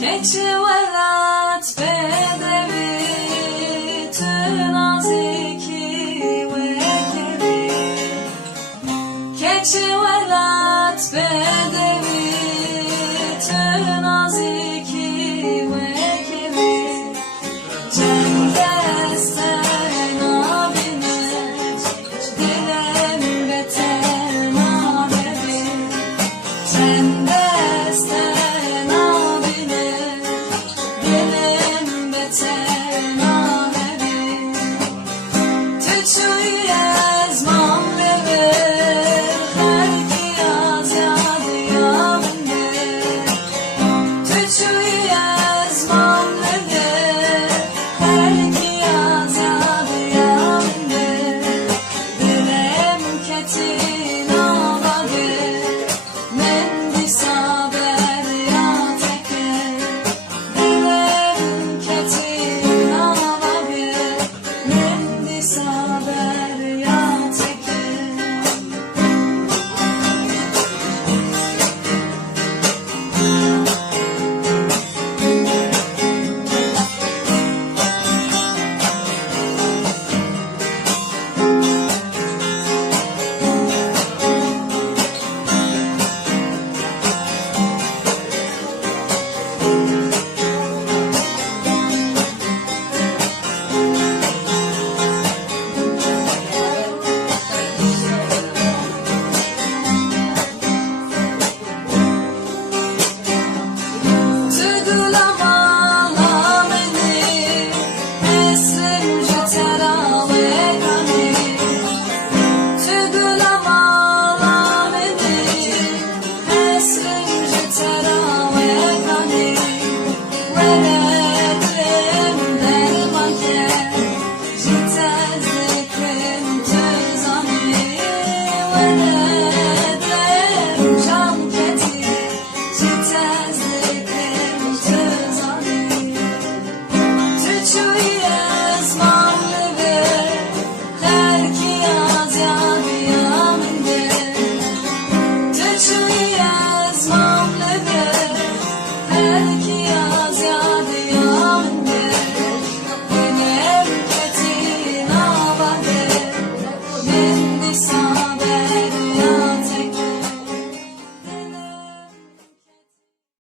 keçi velat bedevi tınaziki vekeli keçi velat bedevi tınaziki vekeli cendesten abine dilem beten abevi cendesten abine dilem beten abevi tüçü yazmam bebe herki yaz yadı yavinde tüçü yazmam bebe herki yaz yadı yavinde dilem ketin ağladı mendi saber ya teke dilem ketin ağladı mendi saber ya teke When